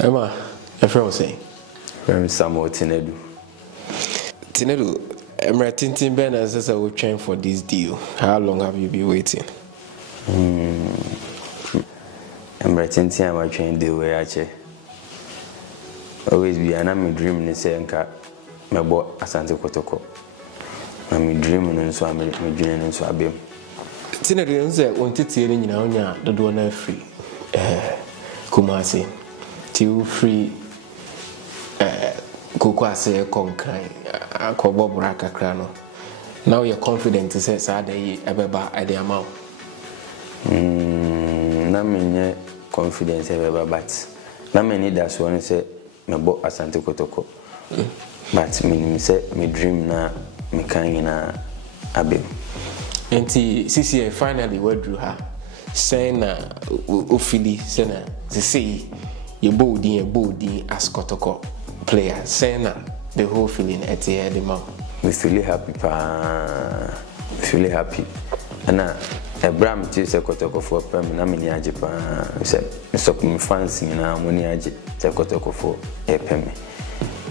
Emma, a friend was saying. I'm Samuel Tinedu. Tinedu, Emma Tintin Ben says I will train for this deal. How long have you been waiting? Emma Tintin, I train deal where I always be an dream in the same car. My boy Asante Kotoko. I'm dreaming and so I'm dreaming and so I be. Tinedu said, wanted to in your the door free. Kumasi. Till free. Kukwase Konkai, Kobo Braka Crano. Now you're confident to say Saturday Ebeba at the amount. Naming confidence ever, but Namany that's one say, my boat Asante Kotoko. But me say, me dream na, me kangina abim. And CCA finally withdrew her, saying, Ufili, Sena, to say, your body as Kotoko. Player, saying the whole feeling at the end of the month. We feel happy, and a bram tis a Kotoko for permanent Japan. Said, stop me fancy now, money Kotoko for a pemi.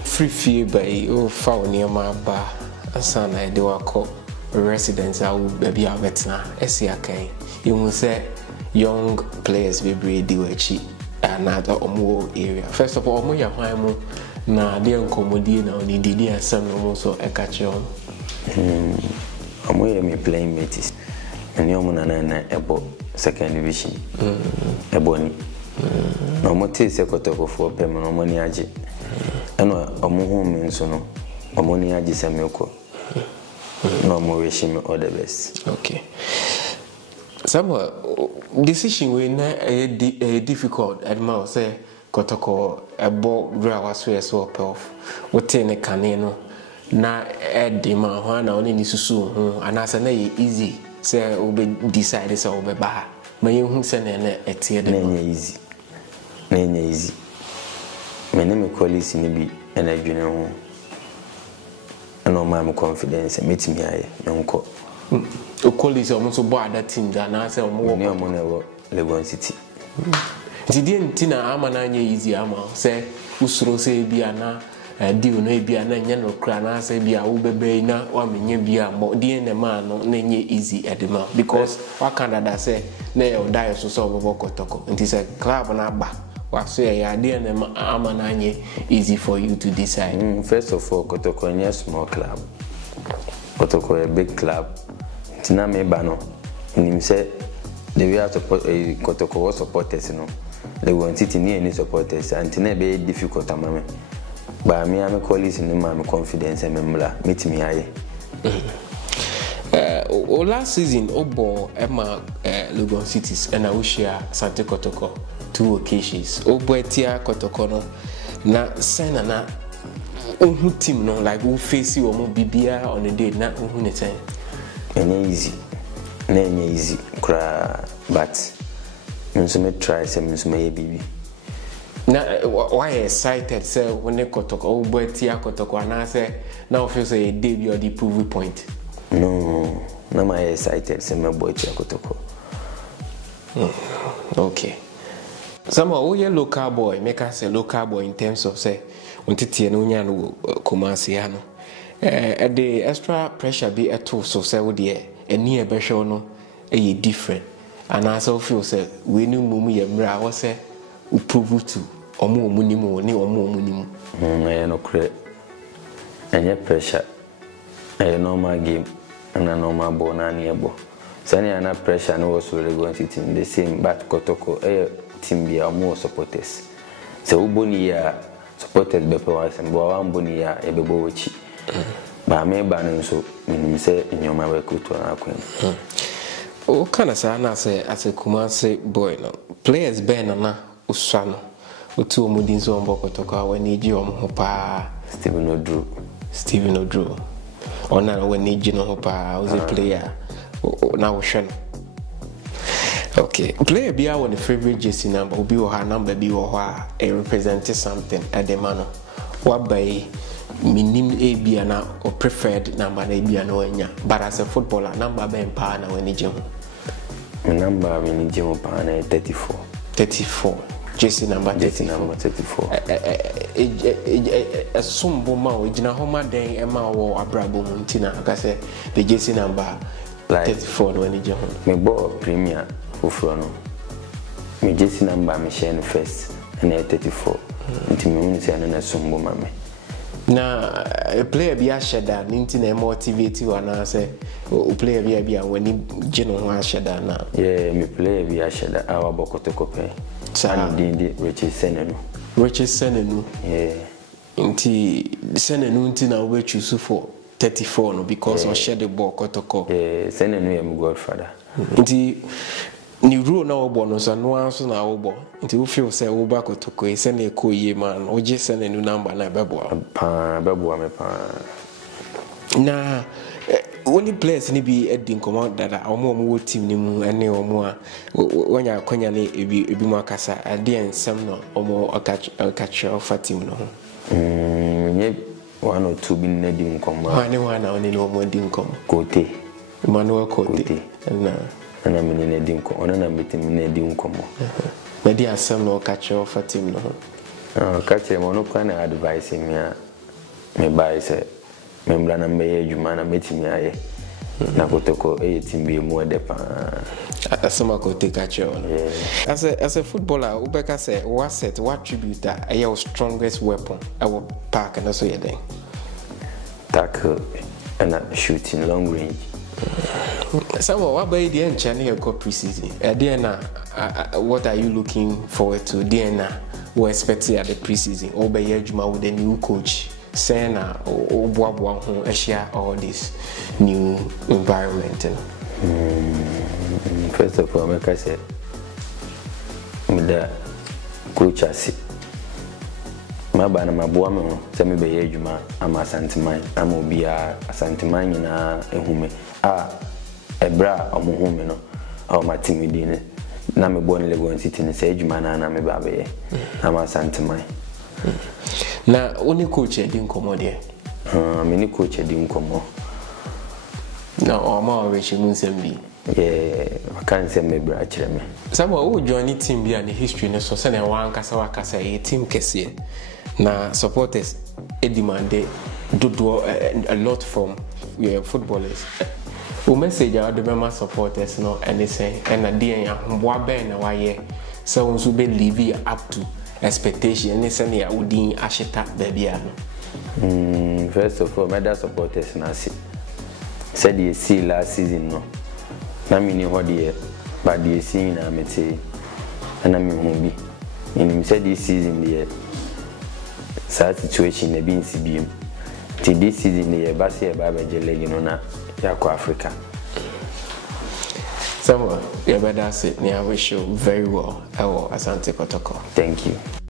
Free fee by found near my bar, a son I do a call residence. I will be a veteran, SCK. You will say young players will be DUH another or more area. First of all, more na dia nkomodi na oni didi asem no so e ka che on amoye me playing mates and yomo na ebo second division eboni no mo te se Kotoko for pem no mo ni age eno omo hu me nso no omo ni age semeko no mo wish me all the best. Okay, some decision we na difficult adma say Kotoko ebo dra waso so off wote ne kane no na edima ho na oni susu ho anasa na easy say obe decide say obe ba ma yehu say na etie de na easy me ne me colleagues ni bi na adwene ho no ma confidence metimi aye nko o colleagues o mo so bo ada team da na say o mo ne o mo na wo Legon City. Didn't Tina Amana easy ama say usuro say bia na deal no bia na nya no kra na say bia wo bebe na wa menye bia mo de ne ma no na nye easy edema because wa Canada say na e die so so bo Kotoko nti say club na ba wa so ya de ne ma amana nye easy for you to decide. First of all, Kotoko nye small club. Kotoko a big club. Tina me ba no nim say the way to support Kotoko was supporters no. Legon City near any supporters and it be difficult amame. But me am colleagues in my confidence and memla meet me aye. Last season Obo Emma Legon Cities and I will share Sante Kotoko 2 occasions. Obo etia Kotoko no na sena na ohu team no like who face you omo bibia on the day na ohu ne ten. Easy. Na easy kra but so me try some me baby. Now why excited say when they Kotoko oh boy tia Kotoko and I say now feel say a debut or the proof point. No my excited say my boy tia Kotoko. Okay. Somehow oh yeah local boy make us a local boy in terms of say when titi no nya no Kumasi ano. The extra pressure be at all so say we there any be show no e different. And I also feel say we knew mumu ye mra was say we prove to omo munimo ni omo munimo no credit and pressure a normal game and a normal ball na nearbo sani ana pressure no was really going to team the same but Kotoko team be more supporters so uboni ya supporters be powers and bo amboni ya e be bochi ba me ba no so minim say nyoma we kuto na akwen. O kana sa na say as a Kumasi boy no players ben na usano otu omudin so mbo Kotoko when eji ho pa Steven Odru ona when eji no ho pa was a player na wo hwe no. Okay, player be our favorite jersey number obi wo ha number bi wo ho a represent something at the man what by minim ebia na or preferred number na ebia na wanya but as a footballer number ben pa na when eji ho number when eji ho pa na 34 jersey number 34 a sumbo ma ojina homa den e ma wo abrabo mu ntina aka say the jersey number 34 when you jehon me bo premier ofro no me jersey number me share no first and 34 nti me hu say na sumbo ma me na a player bi a sheda ninti na motivate you na say o player bi a wani gino ho a sheda na me player bi a sheda awa bokotoko pe sa ndi Richard Senenu nti Senenu nti na we choose for 34 no because o share the ball kotoko Senenu am godfather nti ni rule na wo no so no anso na wo bo nti wo feel say wo ba kotoko se na ko ye man o je Senenu number na bebo me pa na only players ni bi edin komo dada omo wo team ni mu ene omo a wanya akonya na ebi mu akasa ade ensem no omo akacha of team no nye one or two bin na di nkomo wana oni no omo di nkomo Kote Emmanuel Kote na me na di nkomo ona na metim na di nkomo na di asem no akacha of team no kache mo no kan advice me buy say membra na mbe adwuma na metimi aye na kotoko team bi mu de pa asema Kote kache on as a footballer ubeka say what set what tribute that your strongest weapon our park and so you then tackle and shooting long range Samuel, what by the end China go pre-season Diana what are you looking forward to Diana we expecting at the pre-season or by adwuma with the new coach saying oboaboa ho share all this new environment first of all make I say me da coach asi maba na maboa me ho say me be adwuma ama Asanteman ama obi a Asanteman nyina ehume ebra omuhume no o matimidi ne na me bo ne Lagos City ne say adwuma na me ba be ama Asanteman na only coach edin komo there me ni coach edin komo na o ma orechi munsembi I can't say me bra kire me Samuel who join team bi and history ne so say na wan kasa wakasa e team kese na supporters e demand a lot from footballers o message out the member supporters no anything and na dey ya mboa ben na waye so unso be live up to expectation any say ya udin ashita babia no first of all media supporters na said you see last season no na me ni hodie but the season na mete na me hu bi in said this season the sad situation na bin sibiem till this season the basi e ba bejele you know na yakwa Africa Samuel, you better say, I wish you very well. Asante Kotoko. Thank you.